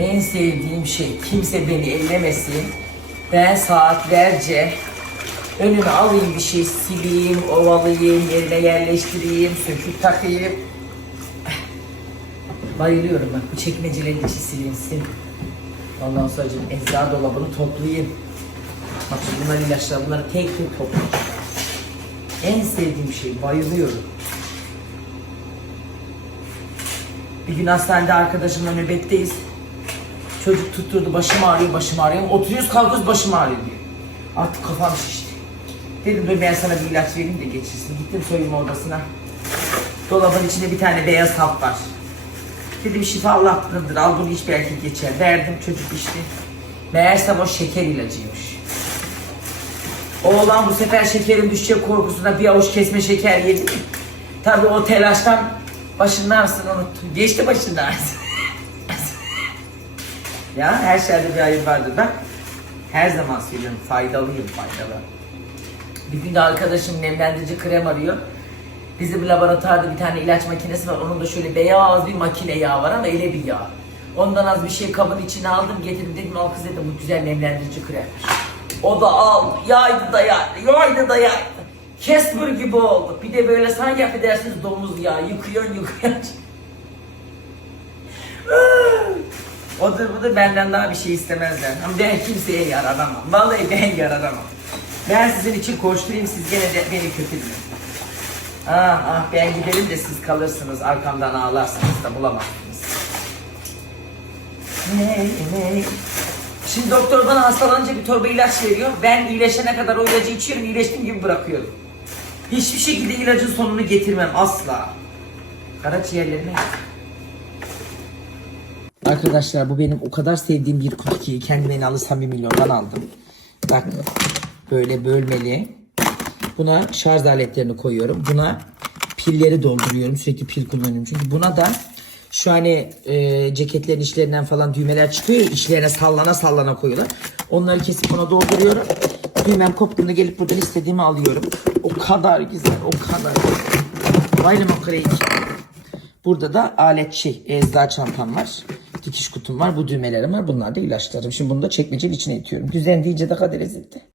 En sevdiğim şey, kimse beni ellemesin. Ben saatlerce önüme alayım, bir şey sileyim, ovalayayım, yerine yerleştireyim, söküp takayım. Bayılıyorum bak, bu çekmecelerin içi silinsin. Ondan sonra eczacı dolabını toplayayım. Bak bunlar ilaçlar, bunları tek tek toplayayım. En sevdiğim şey, bayılıyorum. Bir gün hastanede arkadaşımla nöbetteyiz. Çocuk tutturdu, başım ağrıyor, başım ağrıyor. Oturuyoruz, kalkıyoruz, başım ağrıyor diyor. Artık kafam şişti. Dedim dur ben sana bir ilaç vereyim de geçirsin. Gittim soyunma odasına. Dolabın içinde bir tane beyaz hap var. Dedim şifa Allah'tandır, al bunu iç belki geçer. Verdim, çocuk içti. Meğersem o şeker ilacıymış. Oğlan bu sefer şekerin düşecek korkusuna bir avuç kesme şeker yedi. Tabii o telaştan başının ağrısını unuttum. Geçti başının ağrısı. Ya her şeyde bir hayır vardır. Bak her zaman söylüyorum, faydalıyım, faydalı. Bir gün de arkadaşım nemlendirici krem arıyor. Bizim laboratuvarda bir tane ilaç makinesi var. Onun da şöyle beyaz bir makine yağı var ama ele bir yağ. Ondan az bir şey kabın içine aldım, getirdim, dedim al kız dedim, bu güzel nemlendirici krem. O da al, yaydı da yaydı, yaydı da yaydı. Casper gibi oldu. Bir de böyle sanki affedersiniz domuz yağı, yıkıyorsun. Odur benden daha bir şey istemezler. Ama ben kimseye yaranamam. Vallahi ben yaranamam. Ben sizin için koşturayım, siz gene de beni kötüleyin. Ben gidelim de siz kalırsınız, arkamdan ağlarsınız da bulamazsınız. Ne? Şimdi doktor bana hastalanınca bir torba ilaç veriyor. Ben iyileşene kadar o ilacı içiyorum, iyileştiğim gibi bırakıyorum. Hiçbir şekilde ilacın sonunu getirmem asla. Karaciğerlerine. Arkadaşlar bu benim o kadar sevdiğim bir kutu ki kendime en alırsam 1 milyondan aldım. Bak böyle bölmeli. Buna şarj aletlerini koyuyorum. Buna pilleri dolduruyorum. Sürekli pil kullanıyorum. Çünkü buna da şu hani ceketlerin içlerinden falan düğmeler çıkıyor ya, içlerine sallana koyuyorlar. Onları kesip ona dolduruyorum. Düğmem koptuğunda gelip buradan istediğimi alıyorum. O kadar güzel, o kadar güzel. Bayram kredi. Burada da alet eczacı çantam var. Dikiş kutum var. Bu düğmelerim var. Bunlar da ilaçlarım. Şimdi bunu da çekmecenin içine itiyorum. Güzel deyince de kader ezildi.